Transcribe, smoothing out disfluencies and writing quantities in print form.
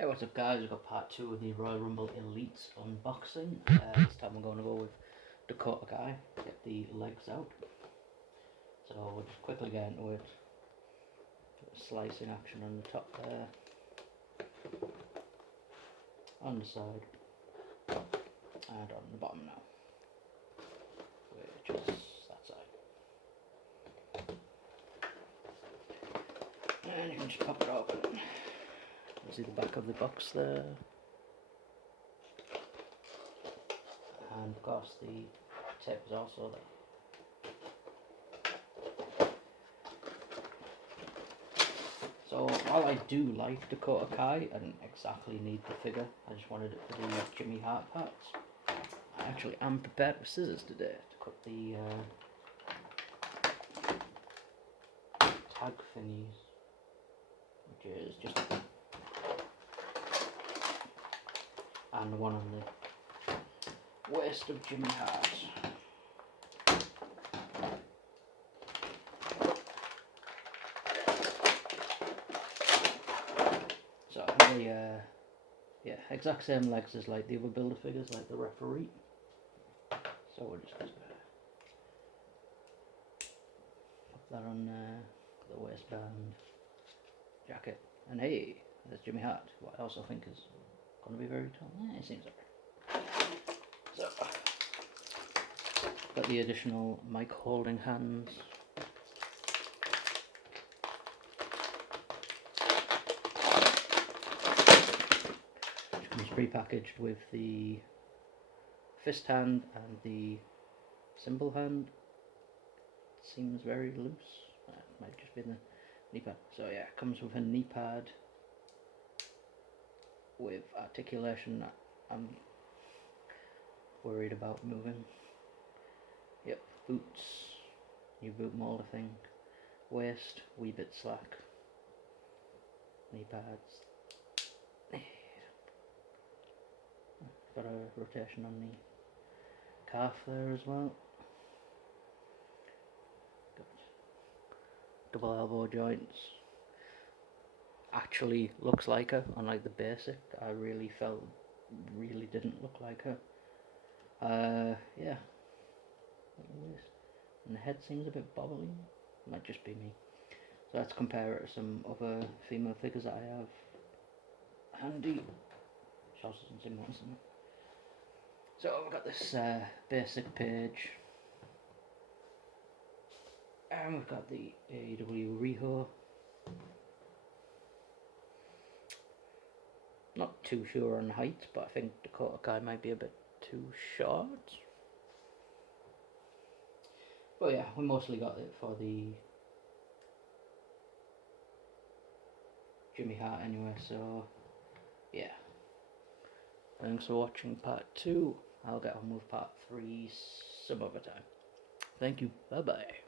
Hey, what's up guys, we've got part 2 of the Royal Rumble Elites unboxing. This time we're going to go with Dakota Kai, get the legs out. So we'll just quickly get into it. Slicing action on the top there, on the side, and on the bottom now, which is that side. And you can just pop it open. You see the back of the box there, and of course the tape is also there. So while I do like Dakota Kai, I didn't exactly need the figure, I just wanted it for the Jimmy Hart parts. I actually am prepared with scissors today to cut the tag thingies, which is just and one on the waist of Jimmy Hart. So the yeah, exact same legs as like the other builder figures, like the referee. So we'll just put that on the waistband, jacket, and hey, there's Jimmy Hart, what I also think is going to be very tall. Yeah, it seems like it. So, got the additional mic holding hands. Which comes pre-packaged with the fist hand and the symbol hand. Seems very loose. It might just be the knee pad. So yeah, it comes with a knee pad with articulation that I'm worried about moving. Yep, boots, new boot mold I think, waist, wee bit slack, knee pads, got a rotation on the calf there as well, got double elbow joints. Actually looks like her, unlike the basic. I really didn't look like her. Yeah. And the head seems a bit bobbly. Might just be me. So let's compare it to some other female figures that I have handy. Shows some similar. So we've got this basic page. And we've got the AEW Riho. Not too sure on height, but I think Dakota Kai might be a bit too short. But yeah, we mostly got it for the Jimmy Hart anyway, so yeah. Thanks for watching part 2. I'll get on with part 3 some other time. Thank you, bye bye.